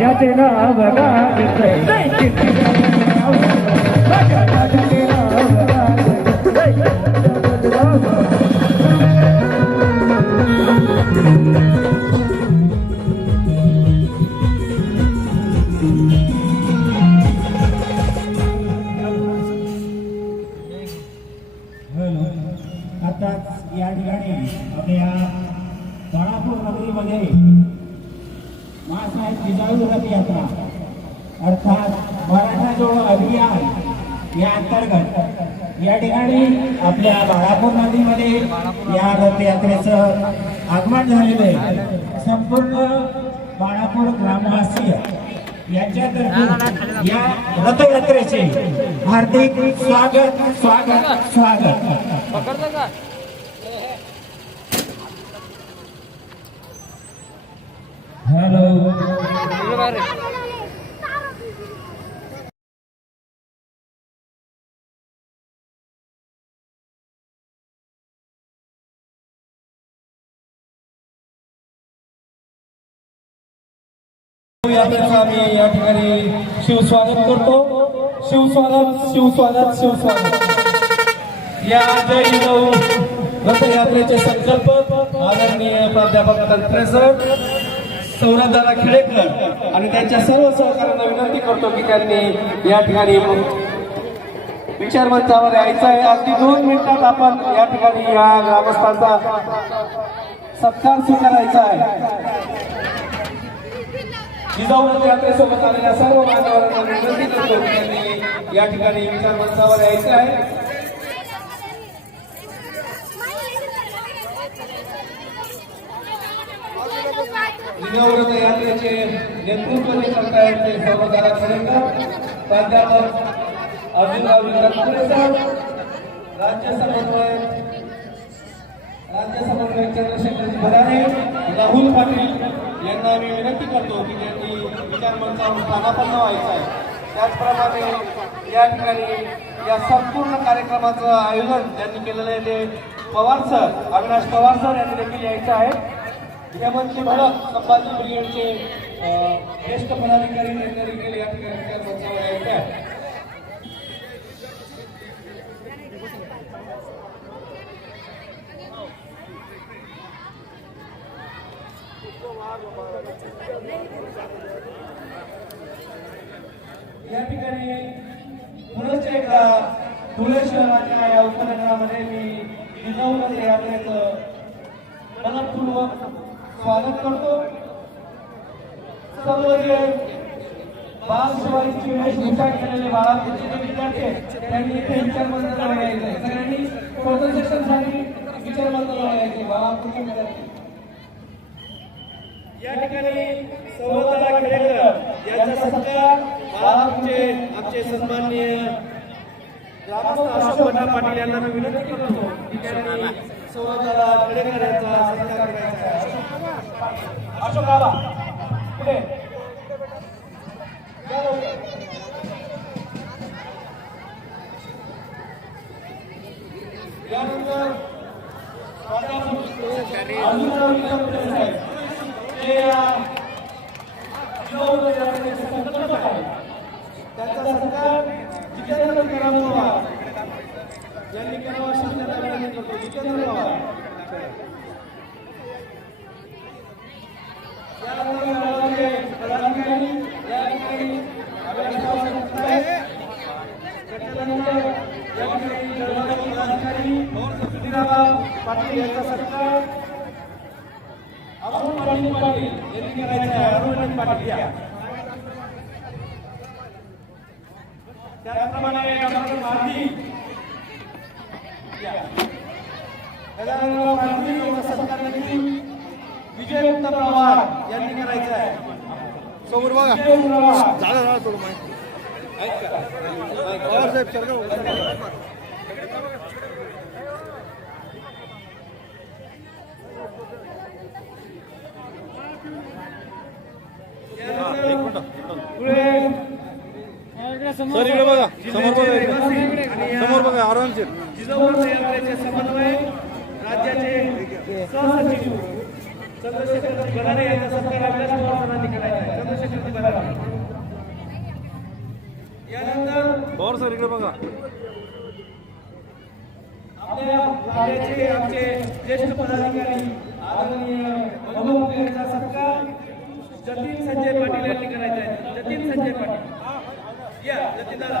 Jai Jai Ram, Ram, Jai Jai Ram, Ram, Jijau रथयात्रा. अर्थात मराठा जोड अभियान या अंतर्गत या ठिकाणी आपल्या बाळापूर नदीमध्ये या रथयात्रेचं आगमन झालेलं आहे. संपूर्ण बाळापूर ग्रामवासीय यांच्यातर्फे या रथयात्रेचे हार्दिक स्वागत स्वागत स्वागत. हॅलो. यात्रेचं आम्ही या ठिकाणी शिवस्वागत करतो. शिवस्वागत शिवस्वागत शिवस्वागत. या जय जिजाऊ रथयात्रेचे संकल्पक आदरणीय प्राध्यापक तंत्रे सर. सौरभदादा खेडेकर. आणि त्यांच्या सर्व सहकार्यांना विनंती करतो की त्यांनी या ठिकाणी विचार मंचावर यायचं आहे. अगदी दोन मिनिटात आपण या ठिकाणी या ग्रामस्थांचा सत्कार स्वीकारायचा आहे. जिजाऊ यात्रेसोबत आलेल्या सर्व मान्यवरांना विनंती करतो की त्यांनी या ठिकाणी विचार मंचावर यायचं आहे. जिजाऊ यात्रेचे नेतृत्व जे करतायत ते सर्वदारा खरेकर प्राध्यापक अर्जुनराव विक्रमपुरे साहेब राज्य समन्वय राज्य समन्वयक चंद्रशेखरजी राहुल पाटील यांना मी विनंती करतो की त्यांनी विचार स्थानापन्न व्हायचं आहे. त्याचप्रमाणे या ठिकाणी या संपूर्ण कार्यक्रमाचं आयोजन त्यांनी केलेलं आहे ते पवार सर अविनाश पवार सर यांनी देखील यायचं आहे. यमनची भडक संभाजी ब्रिगेडचे ज्येष्ठ पदाधिकारी निर्णय देखील या ठिकाणी विचार मंचावर यायचं आहे या ठिकाणी पुनश्च एकदा धुळे शहराच्या या उपनगरामध्ये मी जिजाऊ रथ यात्रेचं मनपूर्वक स्वागत करतो. सर्व जे बाल शिवाजीची वेशभूषा केलेले बाळापूरचे जे विद्यार्थी आहेत त्यांनी इथे विचार मंचाला यायचे सगळ्यांनी फोटो सेशनसाठी विचार लढायचे यायचे बाळापूरचे विद्यार्थी. या ठिकाणी सौरभदादा खेडेकर यांचा सत्कार बाळापूरचे आमचे सन्माननीय ग्रामस्थ अशोक पाटील यांना विनंती करतो की त्यांनी सौरभदादा खेडेकर यांचा सत्कार करायचा आहे अशोक बाबा पुढे या लवकर. यानंतर प्राध्यापक अर्जुनराव विक्रमपुरे साहेब ते या जिजाऊ रथ यात्रेचे संकल्पक आहेत त्यांचा सत्कार जितेंद्र कराम पवार यांनी करावा शब्दाचा विनंती करतो जितेंद्र पवार यामध्ये गावाचे पदाधिकारी या ठिकाणी आपल्या गावात आहेत. त्याच्यानंतर या ठिकाणी जळगावचे पदाधिकारी सुधीराबाब पाटील यांचा सत्कार अरुण पाटील पाटील यांनी करायचं आहे अरुण पाटील या त्याचप्रमाणे डॉक्टर मारती या. गजाननराव गांधी यांचा सत्कार देखील विजय उत्तम पवार यांनी करायचं आहे समोर बघा. झालं झालं थोडं माहिती. पवार साहेब सरकार पुढे सर इकडे बघा. समोर बघा. समोर बघा आरामशीर. यात्रेचे समन्वय राज्याचे सहसचिव चंद्रशेखर गडारे यांचा सत्कार करायचा आहे. यानंतर पवार सर इकडे बघा. आपल्या राज्याचे आमचे ज्येष्ठ पदाधिकारी आदरणीय यांचा सत्कार जतीन संजय पाटील यांनी करायचा आहे. जतीन संजय पाटील. या जतीन दादा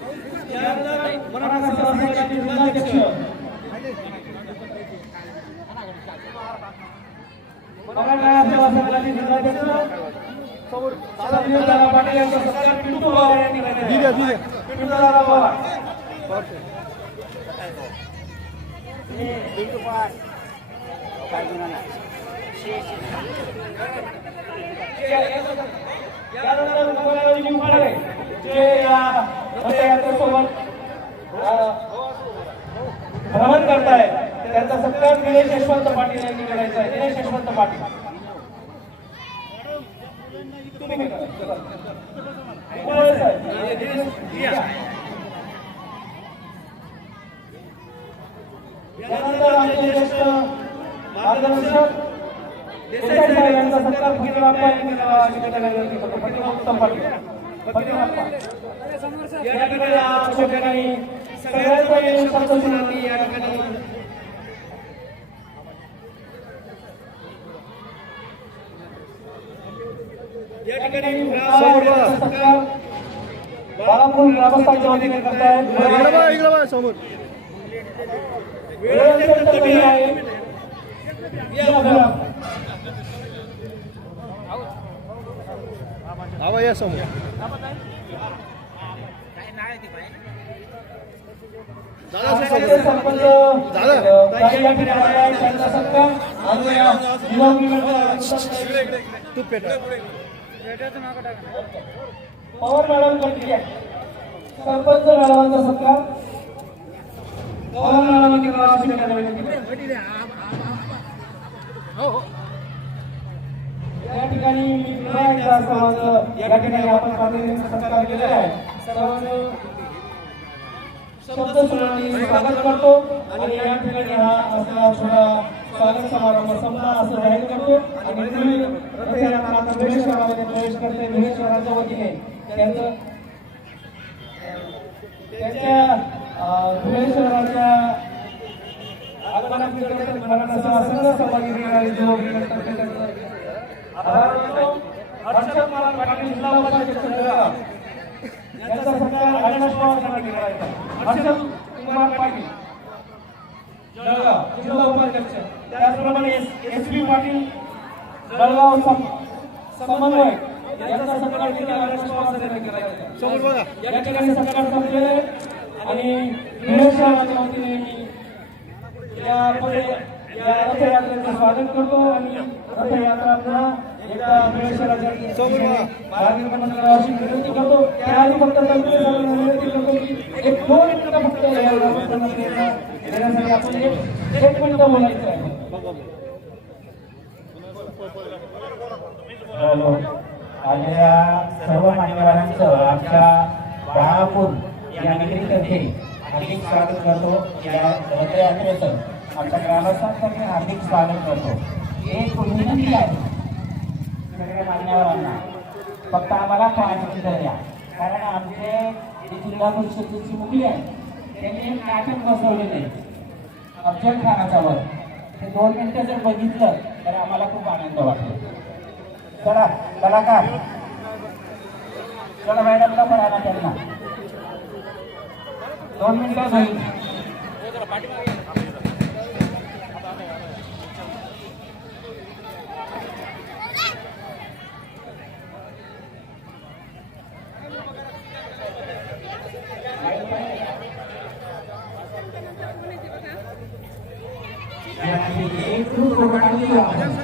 यानंतर मराठा सेवा संघाचे जिल्हाध्यक्ष मराठा सेवा संघाचे जिल्हाध्यक्ष संजयदादा पाटील यांचा सत्कार पिंटू पवार यांनी केलेला आहे. पिंटूदादा पवार यानंतर उपराष्ट्रपती निंबाळे जे या रथयात्रेसोबत यात्रेसोबत भ्रमण करताय. त्यांचा सत्कार दिनेश यशवंत पाटील यांनी करायचा आहे. दिनेश यशवंत पाटील. तुम्ही आमचे ज्येष्ठ मार्गदर्शक देसाई साहेब यांचा सत्कार यांनी करावा. अशी उत्तम पाटील फकीर या ठिकाणी आज ठिकाणी सगळ्याच पहिले या ठिकाणी या ठिकाणी समोर बाळापूर ग्रामस्थांच्या वतीने समोर वेळेचे कमी आहे आवा या समोर. पवार मॅडम सरपंच मॅडमांचा सत्कार पवार या ठिकाणी मी पुन्हा एकदा या ठिकाणी आपण पाटील सत्कार केलेला आहे. सर्वांनी शब्द सुनावणी स्वागत करतो. आणि या ठिकाणी हा असला छोटा स्वागत समारंभ संपला असं जाहीर करतो. आणि रथयात्रा प्रवेश करते धुळेश्वराच्या वतीने त्यांचं त्यांच्या सेवा संघ सहभागी जो आभार मानतो. हर्षद जिल्हा यांचा सत्कार अविनाश पवार यांना केला आहे. हर्षद कुमार पाटील. जळगाव जिल्हा उपाध्यक्ष. त्याचप्रमाणे एस पी पाटील जळगाव सम- समन्वय यांचा सत्कार देखील अविनाश पवार यांना केला आहे. समोर बघा. या ठिकाणी सत्कार संपलेला आहे. आणि धुळे शहराच्या वतीने मी या पुढे या रथयात्रेचं स्वागत करतो आणि रथयात्रा पुन्हा विनंती करतो. त्याआधी फक्त विनंती करतो की एक दोन मिनिटं फक्त देण्यासाठी आपण एक मिनिटं बोलायचं आहे. हो. आलेल्या सर्व मान्यवरांचं आमच्या बाळापूर या नगरीतर्फे हार्दिक स्वागत करतो. या रथयात्रेचं आमच्या ग्रामस्थांतर्फे हार्दिक स्वागत करतो. एक विनंती आहे. सगळ्या मान्यवरांना. फक्त आम्हाला पाच मिनिटं द्या कारण आमचे जे जिल्हा परिषदेची मुली आहे त्यांनी एक नाटक बसवलेलं आहे. अफजल खानाच्या वर. ते दोन मिनटं जर बघितलं तर आम्हाला खूप आनंद वाटतो. चला कलाकार. चला मॅडमला पण आणा त्यांना. दोन मिनिटं होईल Hallelujah.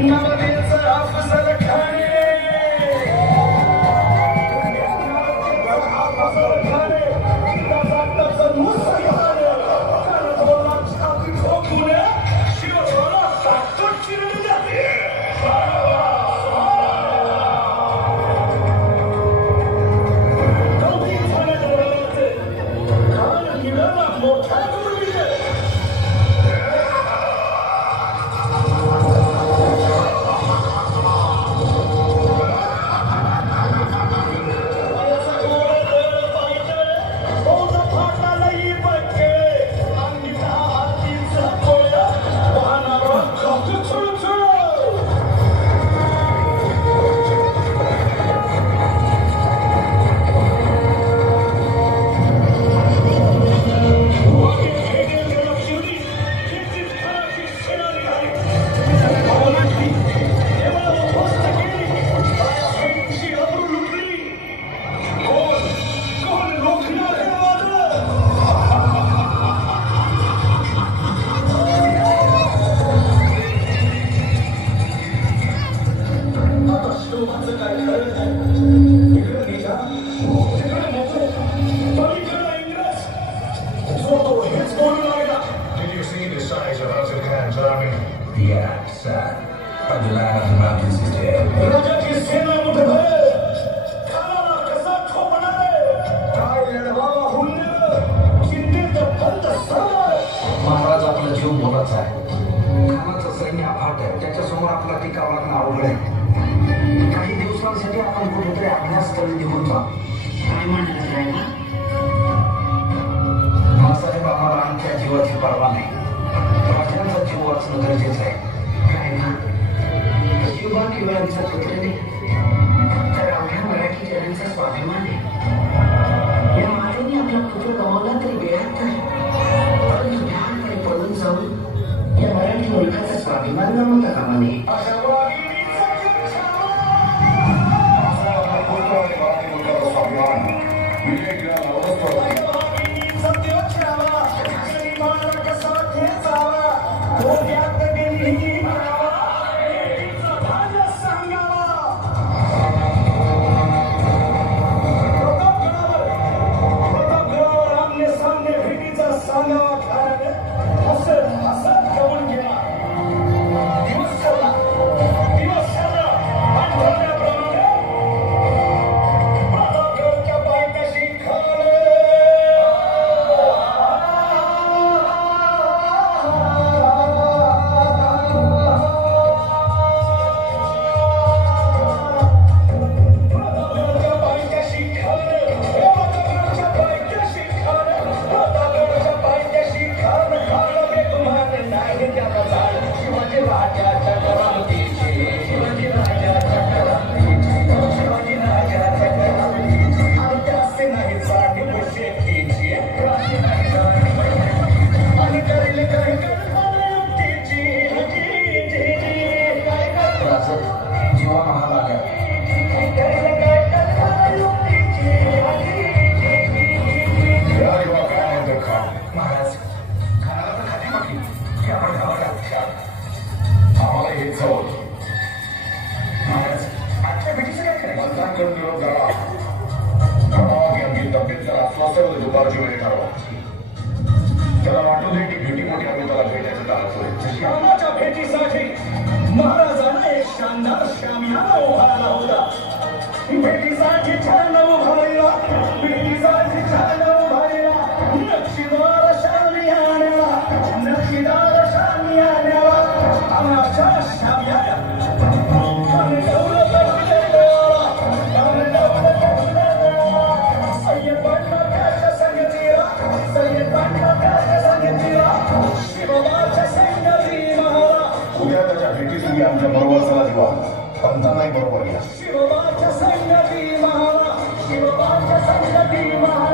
Number is a officer, a kind. わずかに Thank you. पंचांनाही बरोबर घ्या शिवबाच्या संगती महारा शिवबाच्या संगती महारा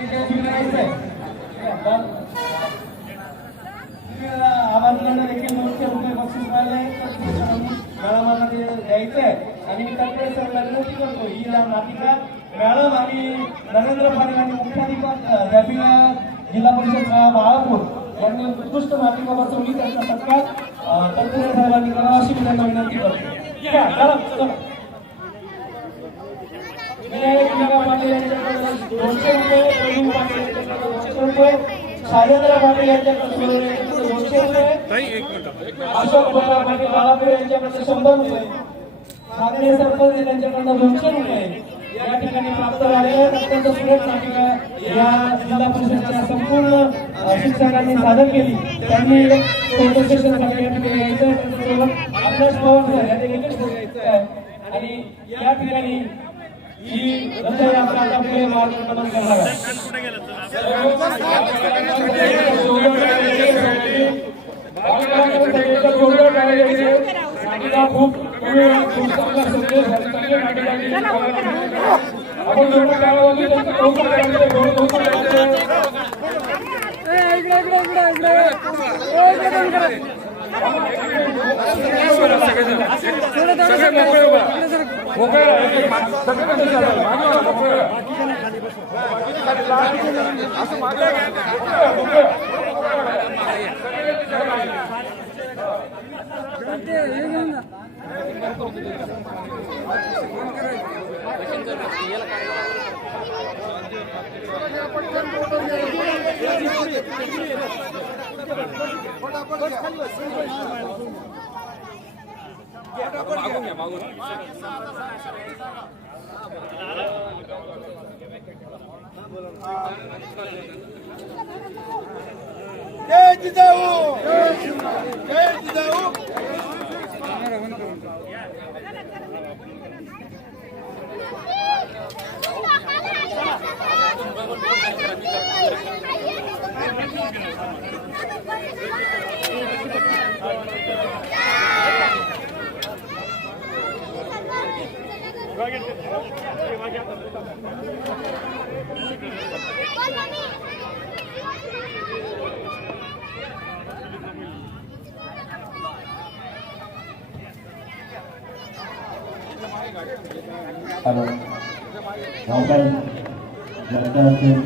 त्यांनी ते देखील दोनशे रुपये बक्षीस मिळाले द्यायचं आहे आणि मी त्याकडे सर विनंती करतो. ही नाटिका मॅडम आणि नरेंद्र पाटील आणि मुख्याधिकारी जिल्हा परिषद बाळापूर यांनी उत्कृष्ट नाटिका बसवली त्यांचा सत्कार अं, साहेबांनी करावा अशी मी त्यांना विनंती करतो विनायक विनायक पाटील यांच्याकडे दोनशे रुपये प्रवीण पाटील यांच्याकडे दोनशे रुपये पाटील यांच्याकडे दोनशे रुपये अशोक बोरा पाटील बाळापूर यांच्याकडे शंभर रुपये. सागरे सरपंच यांच्याकडनं दोनशे रुपये. या ठिकाणी प्राप्त झाले. अत्यंत सुरेख नाटिका या जिल्हा संपूर्ण शिक्षकांनी सादर केली. त्यांनी एक फोटो या ठिकाणी यायचं. पवार सर आणि या ठिकाणी ही रथयात्रा आता पुढे मार्गक्रमण करणार आहे. खूप खूप चांगला संदेश ફટાફટ नाटकांनी आपण जेवढं कालावधी त्यांचं कौतुक करायचं तेवढं कौतुक करायचं जय जिजाऊ जय जिजाऊ Gracias.